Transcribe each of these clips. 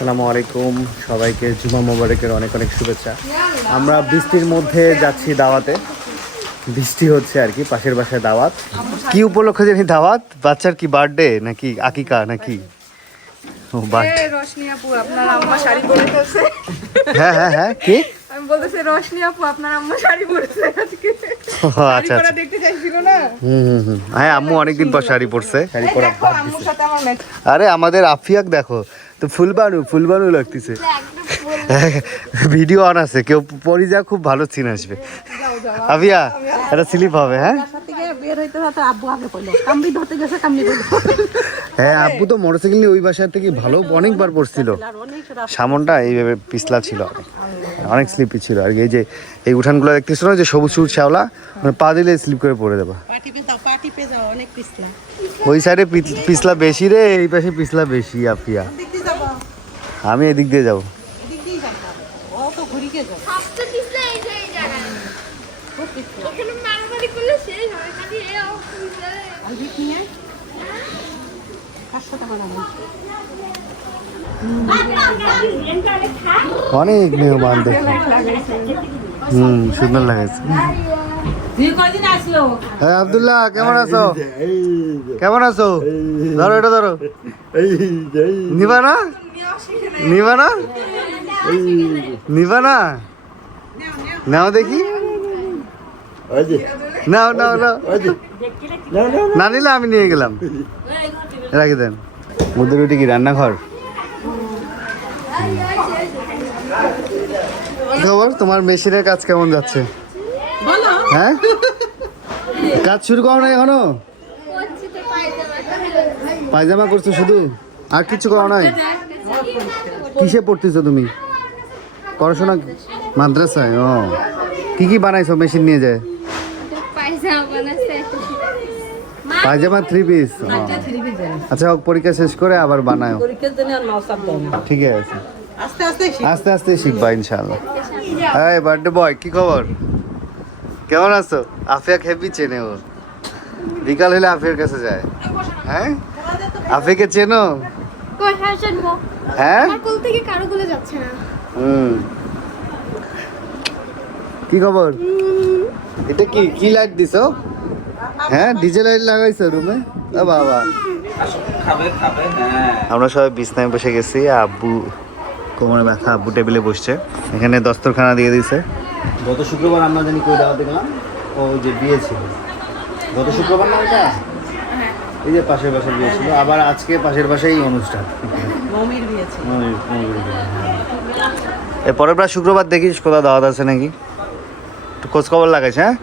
আসসালামু আলাইকুম। সবাইকে জুমা মোবারকের অনেক অনেক শুভেচ্ছা। আমরা বৃষ্টির মধ্যে যাচ্ছি দাওয়াতে। বৃষ্টি হচ্ছে আর কি পাশের বাসায় দাওয়াত। কি উপলক্ষে জানি দাওয়াত? বাচ্চার কি বার্থডে নাকি আকিকা নাকি? ও বার্থডে আপনার আম্মা শাড়ি হ্যাঁ হ্যাঁ হ্যাঁ কি? আমি বলতেছি রোশনি আপু আপনার আম্মা শাড়ি পরেছে আজকে। আচ্ছা আচ্ছা। দেখতে চাইছিল না? হুম হুম হ্যাঁ আম্মু অনেকদিন পর শাড়ি পরছে। শাড়ি আরে আমাদের আফিয়াক দেখো। তো ফুলবানু ফুলবানু লাগতেছে। ভিডিও অন আছে, কেউ পরি যা খুব ভালো সিন আসবে। আফিয়া এটা স্লিপ হবে হ্যাঁ? হ্যাঁ আব্বু তো মোটরসাইকেল নিয়ে ওই বাসার থেকে ভালো অনেকবার পড়ছিল। সামনটা এইভাবে পিছলা ছিল। অনেক। স্লিপি ছিল। আর। এই যে, এই উঠানগুলো দেখতেছো না, যে সবুজ সবুজ শ্যাওলা? মানে পা দিলে স্লিপ করে পড়ে দেবা। ওই সাইডে পিছলা বেশি রে, এই পাশে পিছলা বেশি, আফিয়া। আমি এদিক দিয়ে যাব। অনেক মেহমান দেখি হুম সুন্দর লাগাইছে হ্যাঁ আব্দুল্লাহ কেমন আছো? কেমন আছো? ধরো এটা ধরো। নিবা না? নিবা না নিবা না নাও দেখি। নাও নাও নাও। না নিলে আমি নিয়ে গেলাম। রাখি দেন। মুদ্র রুটি কি রান্নাঘর? খবর? তোমার মেশিনের কাজ কেমন যাচ্ছে? হ্যাঁ? কাজ শুরু করো না এখনও? পায়জামা। পায়জামা করছ শুধু? আর কিছু করো নাই? কিসে পড়তেছো তুমি? পড়াশোনা মাদ্রাসায়, ও। কি কি বানাইছো মেশিন নিয়ে যায় পায়জামা থ্রি পিস আচ্ছা পরীক্ষা শেষ করে আবার বানায়। ঠিক আছে। আস্তে আস্তে শিখবা ইনশাল্লাহ হ্যাঁ বার্থডে বয়, কি খবর? কেমন আছো? আফিয়া খেপি চেনে ও। বিকাল হলে আফিয়ার কাছে যায়। হ্যাঁ? আফিয়াকে চেনো? কই হ্যাঁ। হ্যাঁ? আমার কোল থেকে কারও কোলে যাচ্ছে না। হুম। কি খবর? এটা কি কি লাইট দিছো? হ্যাঁ ডিজে লাইট লাগাইছো রুমে? বাবা। আমরা সবাই বিছনায় বসে গেছি আব্বু কোমরে ব্যথা আব্বু টেবিলে বসছে। এখানে দস্তরখানা দিয়ে দিছে গত শুক্রবার আমরা জানি কই দাওয়াতে গেলাম ও যে বিয়ে ছিল। গত শুক্রবার না ওটা এই যে পাশের পাশে বিয়ে ছিল আবার আজকে পাশের পাশেই অনুষ্ঠান। মমির বিয়েছে এ পরের বার শুক্রবার দেখিস কোথাও দাওয়াত আছে নাকি? একটু খোঁজ খবর লাগাইছ হ্যাঁ?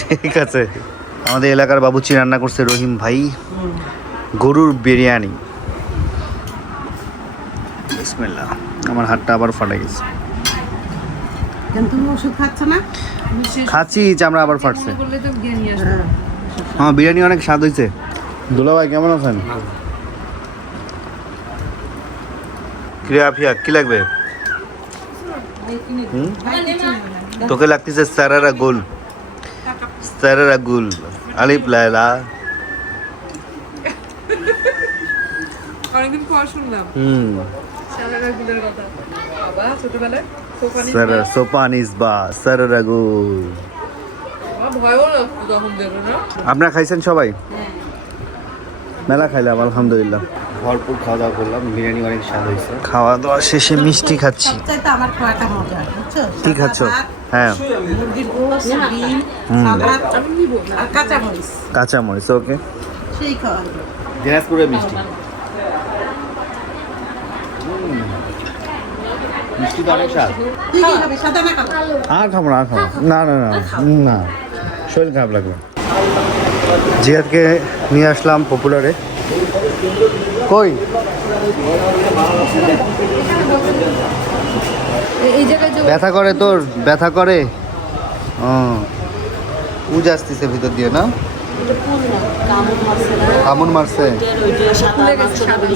ঠিক আছে। আমাদের এলাকার বাবুচি রান্না করছে রহিম ভাই গরুর বিরিয়ানি। বিসমিল্লাহ আমার হাতটা আবার ফাটা গেছে। খাচ্ছ চামড়া আবার ফাটছে। হ্যাঁ বিরিয়ানি অনেক স্বাদ হয়েছে দুলা ভাই কেমন আছেন? কি লাগবে? তোকে লাগতেছে সারারা গোল। সারারা গোল। আলিফ লাইলা অনেকদিন পর শুনলাম। হুম। গুলের কথা। বাবা ছোটবেলায় আপনারা খাইছেন সবাই? মেলা খাইলাম আলহামদুলিল্লাহ। ভরপুর খাওয়া দাওয়া করলাম বিরিয়ানি অনেক স্বাদ হয়েছে। খাওয়া দাওয়া শেষে মিষ্টি খাচ্ছি। আমার খাওয়াটা মজা কি খাচ্ছ? হ্যাঁ। মুরগির গোস ডিম সালাদ আর কাঁচা মরিচ ওকে। দিনাজপুরের মিষ্টি। মিষ্টি তো অনেক স্বাদ। আর খাব না আর খাব না। না না না। শরীর খারাপ লাগবে। জিয়াদকে নিয়ে আসলাম পপুলারে। কই? এই জায়গায় যে ব্যথা করে তোর? ব্যথা করে? ও। উজ আসতেছে ভিতর দিয়ে না? কামড় মারছে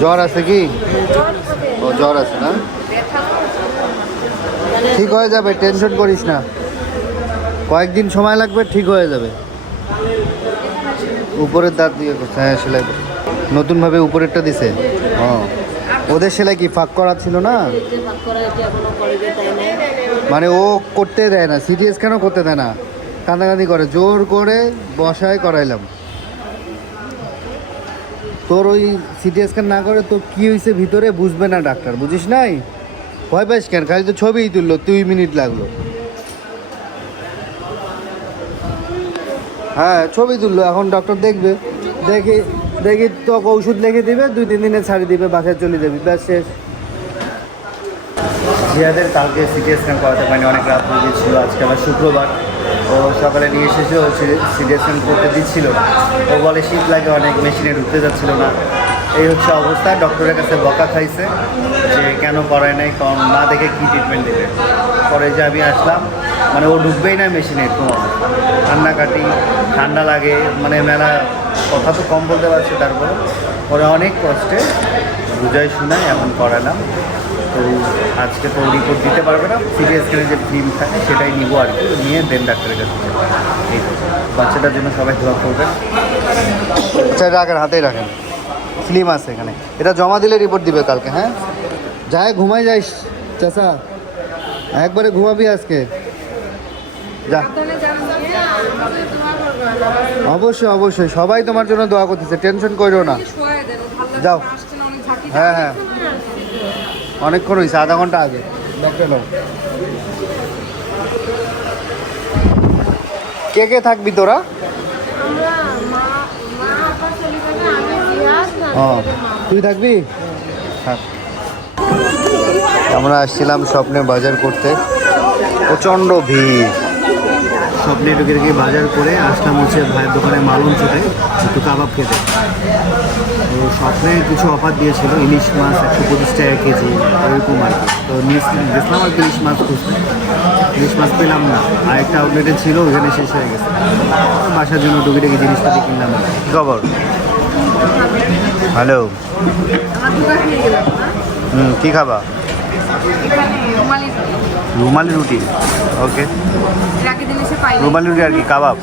জ্বর আছে কি? ও জ্বর আছে না? ঠিক হয়ে যাবে টেনশন করিস না। কয়েকদিন সময় লাগবে ঠিক হয়ে যাবে। উপরের দাঁত দিয়ে করছে হ্যাঁ সেলাই। নতুনভাবে উপরেরটা দিছে? ও ওদের সেলাই কি ফাঁক করা ছিল না? মানে ও করতে দেয় না সিটি স্ক্যানও করতে দেয় না? কান্দাকান্দি করে, জোর করে বসায় করাইলাম। তোর ওই সিটি স্ক্যান না করে তো কি হয়েছে ভিতরে বুঝবে না ডাক্তার, বুঝিস নাই? ভয় পাইস কেন? খালি তো ছবিই তুললো, দুই মিনিট লাগল। হ্যাঁ ছবি তুললো, এখন ডক্টর দেখবে। দেখি দেখি তোকে ওষুধ লিখে দিবে, দুই তিন দিনে ছাড়ি দিবে, বাসায় চলে যাবি, ব্যাস শেষ। জিয়াদের কালকে সিটি স্ক্যান করাতে পারিনি, অনেক রাত হয়ে গিয়েছিল, আজকে আবার শুক্রবার। ও সকালে নিয়ে এসেছে ও সিটি স্ক্যান করতে দিচ্ছিল। ও বলে, শীত লাগে অনেক, মেশিনে ঢুকতে যাচ্ছিল না। এই হচ্ছে অবস্থা ডক্টরের কাছে বকা খাইছে, যে কেন করায় নাই কারণ না দেখে কী ট্রিটমেন্ট দেবে। পরে যে আমি আসলাম মানে ও ঢুকবেই না মেশিনে এরকম অবস্থা কান্নাকাটি ঠান্ডা লাগে মানে মেলা কথা তো কম বলতে পারছি তারপরে। ওরা অনেক কষ্টে বুঝাই শোনায় এখন করালাম। তো আজকে তো রিপোর্ট দিতে পারবে না সিরিয়াস স্ক্যানের যে ফিল্ম থাকে সেটাই নিব আর কি, নিয়ে দেন ডাক্তারের কাছে। এই বাচ্চাটার জন্য সবাই দোয়া করবেন। আচ্ছা রাখেন হাতেই রাখেন। ফিল্ম আছে এখানে। এটা জমা দিলে রিপোর্ট দিবে কালকে হ্যাঁ? যায় ঘুমাই যাইস, চাচা। একবারে ঘুমাবি আজকে। যা। অবশ্যই অবশ্যই। সবাই তোমার জন্য দোয়া করতেছে। টেনশন করো না। যাও। হ্যাঁ হ্যাঁ। অনেকক্ষণ হয়েছে আধা ঘণ্টা আগে। নাও কে কে থাকবি তোরা? তুই থাকবি? থাক আমরা আসছিলাম স্বপ্নে বাজার করতে। প্রচণ্ড ভিড়। স্বপ্নে ঢুকে ঢুকে বাজার করে আসলাম হচ্ছে ভাইয়ের দোকানে মালন চোটে একটু কাবাব খেতে। তো স্বপ্নে কিছু অফার দিয়েছিল ইলিশ মাছ একশো পঁচিশ টাকা কেজি ওইরকম আর কি। তো গেছিলাম আর কি ইলিশ মাছ খুঁজতে। ইলিশ মাছ পেলাম না। আর একটা আউটলেটে ছিল ওখানে শেষ হয়ে গেছে। বাসার জন্য টুকি টুকি জিনিসপাতি কিনলাম। খবর? হ্যালো হুম কী খাবা? রুমালি রুমালি রুটি? ওকে। রুমালি রুটি আর কি কাবাব?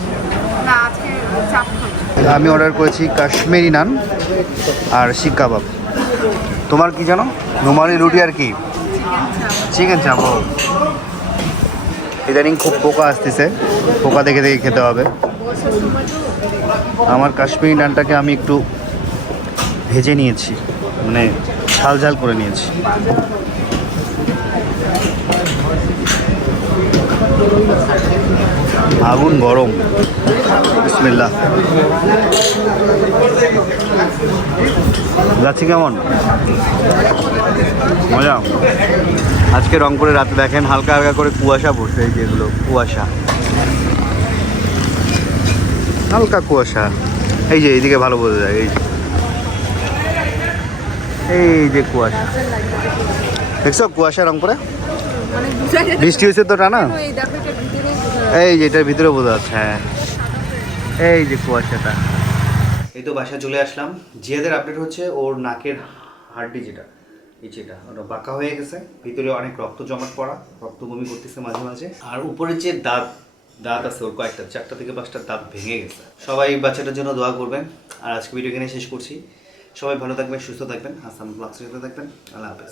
আমি অর্ডার করেছি কাশ্মীরি নান আর শিখ কাবাব। তোমার কি জানো? রুমালি রুটি আর কি? চিকেন চাপ। ইদানিং খুব পোকা আসতেছে। পোকা দেখে দেখে খেতে হবে। আমার কাশ্মীরি নানটাকে আমি একটু ভেজে নিয়েছি। মানে ঝাল ঝাল করে নিয়েছি। আগুন গরম। বিসমিল্লাহ। যাচ্ছি কেমন? মজা। আজকে রংপুরে রাতে দেখেন হালকা হালকা করে কুয়াশা পড়ছে, এই যেগুলো কুয়াশা। হালকা কুয়াশা। এই যে, এইদিকে ভালো বোঝা যায়, এই যে। এই যে কুয়াশা। দেখছ কুয়াশা রংপুরে? বৃষ্টি হয়েছে তো টানা? এই। যে এটার ভিতরে বোঝা যাচ্ছে হ্যাঁ। এই যে কুয়াশাটা। এই তো বাসায় চলে আসলাম। জিয়াদের আপডেট হচ্ছে ওর নাকের হাড্ডি যেটা, এই যেটা ওটা বাঁকা হয়ে গেছে। ভিতরে অনেক রক্ত জমাট পড়া, রক্ত বমি করতেছে মাঝে মাঝে। আর উপরে যে দাঁত দাঁত আছে ওর কয়েকটা, চারটা থেকে পাঁচটা দাঁত ভেঙে গেছে। সবাই বাচ্চাটার জন্য দোয়া করবেন। আর আজকে ভিডিও এখানে শেষ করছি। সবাই ভালো থাকবেন, সুস্থ থাকবেন। ব্লগসের সাথে থাকবেন। আল্লাহ হাফেজ।